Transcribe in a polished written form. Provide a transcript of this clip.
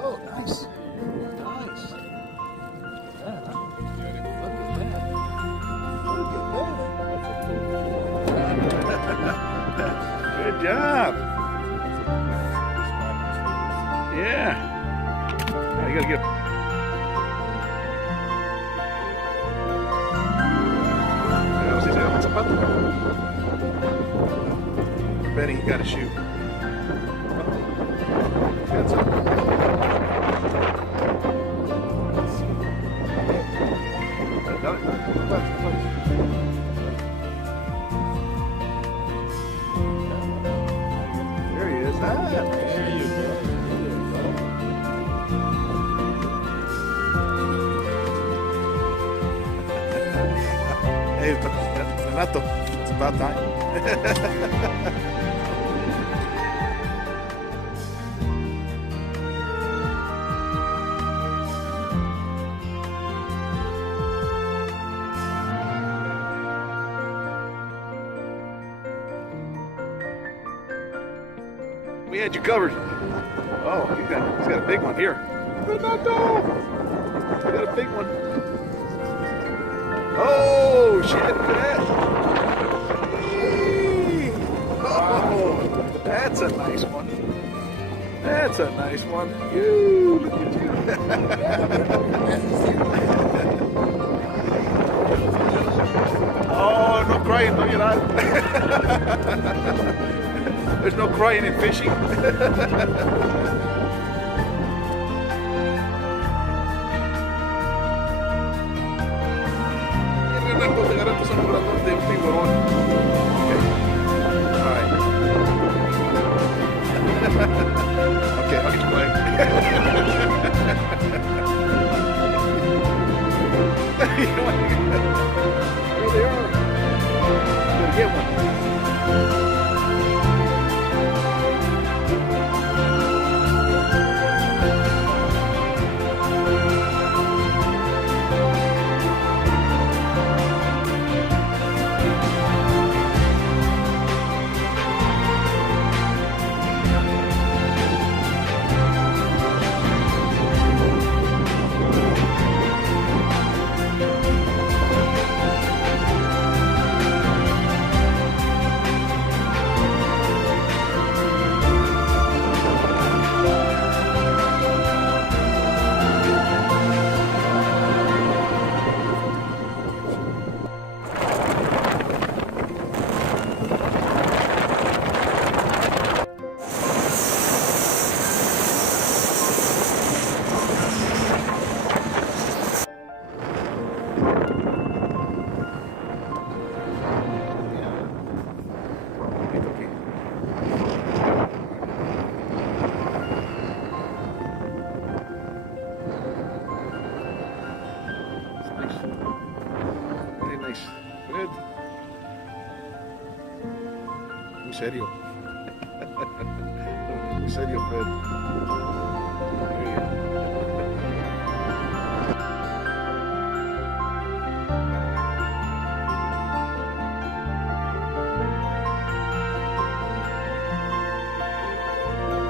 Oh, nice. Nice. Yeah, look at that. Look at that. Good job. Yeah. Now you gotta get. Vamos a hacer un zapato. Benny, you gotta shoot. That's it. Dale, dale. There he is. Ah, There you go. hey, Renato, it's about time. We had you covered. Oh, he's got a big one here. Renato! He's got a big one. Oh, shit, look at that. Hey. Oh, that's a nice one. That's a nice one. You, look at you. Oh, no crying, no llorar. There's no crying in fishing. Renato, te agarraste un grandote de un tiburón. Okay. All right. Okay, I'll get you back. There they are. I'm gonna get one. Very nice. Good. Muy serio. Muy serio, Fred.